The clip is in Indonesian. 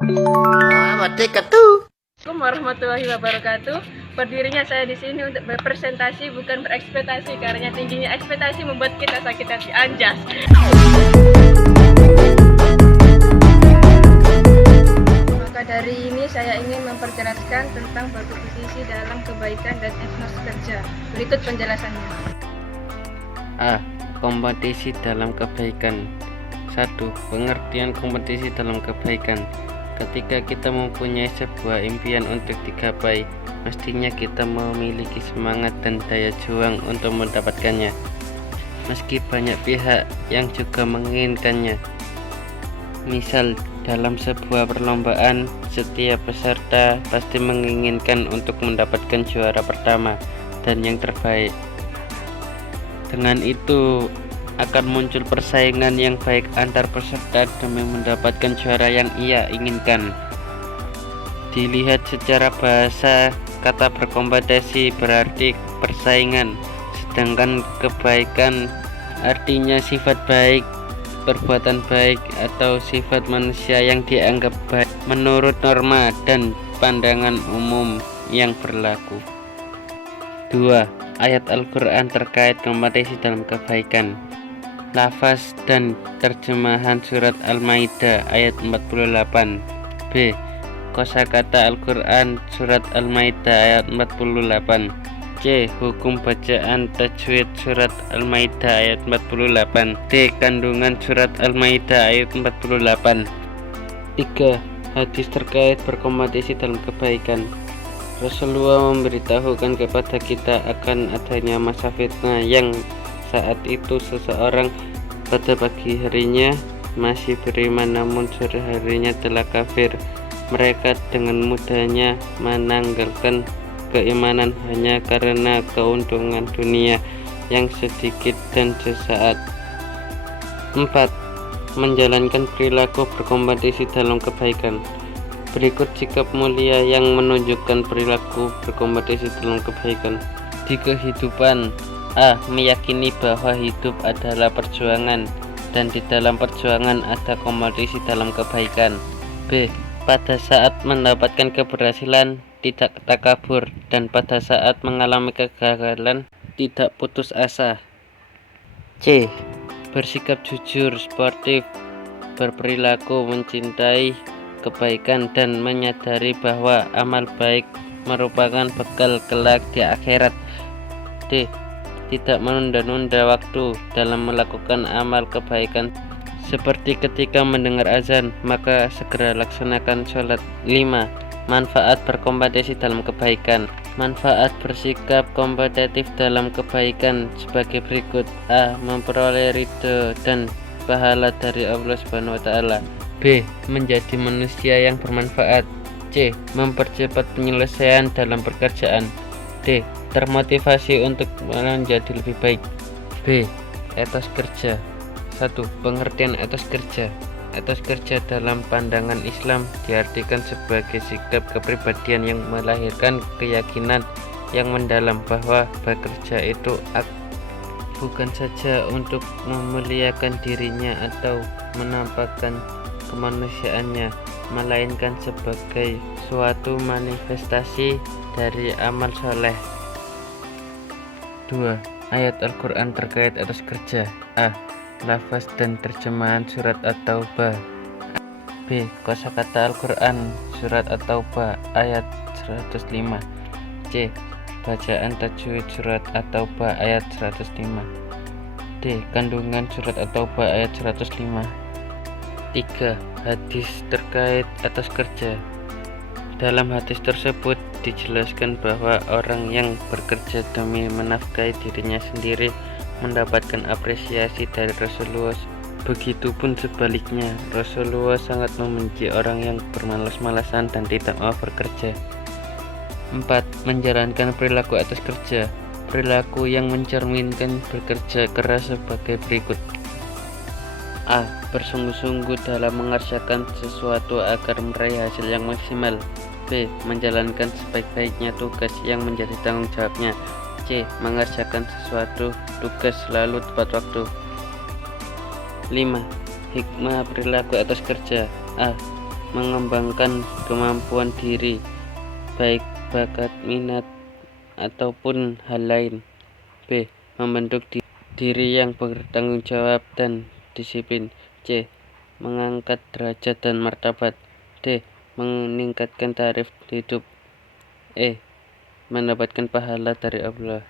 Assalamualaikum warahmatullahi wabarakatuh. Berdirinya saya di sini untuk berpresentasi, bukan berekspektasi, karena tingginya ekspektasi membuat kita sakit hati. Anjas. Maka dari ini saya ingin memperjelaskan tentang berkompetisi dalam kebaikan dan etos kerja. Berikut penjelasannya. A. Kompetisi dalam kebaikan. 1. Pengertian kompetisi dalam kebaikan. Ketika kita mempunyai sebuah impian untuk digapai, mestinya kita memiliki semangat dan daya juang untuk mendapatkannya. Meski banyak pihak yang juga menginginkannya. Misal, dalam sebuah perlombaan, setiap peserta pasti menginginkan untuk mendapatkan juara pertama dan yang terbaik. Dengan itu akan muncul persaingan yang baik antar peserta demi mendapatkan juara yang ia inginkan. Dilihat secara bahasa, kata berkompetisi berarti persaingan, sedangkan kebaikan artinya sifat baik, perbuatan baik, atau sifat manusia yang dianggap baik menurut norma dan pandangan umum yang berlaku. 2. Ayat Al-Quran terkait kompetisi dalam kebaikan. Lafaz dan terjemahan surat Al-Maidah ayat 48. B. Kosakata Al-Quran surat Al-Maidah ayat 48. C. Hukum bacaan tajwid surat Al-Maidah ayat 48. D. Kandungan surat Al-Maidah ayat 48. 3. Hadis terkait berkompetisi dalam kebaikan. Rasulullah memberitahukan kepada kita akan adanya masa fitnah yang saat itu seseorang pada pagi harinya masih beriman namun sore harinya telah kafir. Mereka dengan mudahnya menanggalkan keimanan hanya karena keuntungan dunia yang sedikit dan sesaat. 4. Menjalankan perilaku berkompetisi dalam kebaikan. Berikut sikap mulia yang menunjukkan perilaku berkompetisi dalam kebaikan. Di kehidupan, A. Meyakini bahwa hidup adalah perjuangan dan di dalam perjuangan ada kompetisi dalam kebaikan. B. Pada saat mendapatkan keberhasilan tidak takabur dan pada saat mengalami kegagalan tidak putus asa. C. Bersikap jujur, sportif, berperilaku mencintai kebaikan dan menyadari bahwa amal baik merupakan bekal kelak di akhirat. D. Tidak menunda-nunda waktu dalam melakukan amal kebaikan seperti ketika mendengar azan maka segera laksanakan sholat. 5. Manfaat berkompetisi dalam kebaikan. Manfaat bersikap kompetitif dalam kebaikan sebagai berikut. A. Memperoleh ridho dan pahala dari Allah Subhanahu wa Ta'ala. B. Menjadi manusia yang bermanfaat. C. Mempercepat penyelesaian dalam pekerjaan. D. Termotivasi untuk menjadi lebih baik. B. Etos kerja. 1. Pengertian etos kerja. Etos kerja dalam pandangan Islam diartikan sebagai sikap kepribadian yang melahirkan keyakinan yang mendalam bahwa bekerja itu bukan saja untuk memuliakan dirinya atau menampakkan kemanusiaannya, melainkan sebagai suatu manifestasi dari amal soleh. 2. Ayat Al-Quran terkait etos kerja. A. Lafaz dan terjemahan surat At-Taubah. B. Kosakata Al-Quran surat At-Taubah ayat 105. C. Bacaan tajwid surat At-Taubah ayat 105. D. Kandungan surat At-Taubah ayat 105. 3. Hadis terkait etos kerja. Dalam hadis tersebut dijelaskan bahwa orang yang bekerja demi menafkahi dirinya sendiri mendapatkan apresiasi dari Rasulullah. Begitupun sebaliknya, Rasulullah sangat membenci orang yang bermalas-malasan dan tidak mau bekerja. 4. Menjalankan perilaku atas kerja. Perilaku yang mencerminkan bekerja keras sebagai berikut. A. Bersungguh-sungguh dalam mengerjakan sesuatu agar meraih hasil yang maksimal. B. Menjalankan sebaik-baiknya tugas yang menjadi tanggung jawabnya. C. Mengerjakan sesuatu tugas selalu tepat waktu. 5. Hikmah perilaku atas kerja. A. mengembangkan kemampuan diri, baik bakat, minat, ataupun hal lain. B. Membentuk diri yang bertanggung jawab dan disiplin. C. Mengangkat derajat dan martabat. D. Meningkatkan taraf hidup. E. Mendapatkan pahala dari Allah.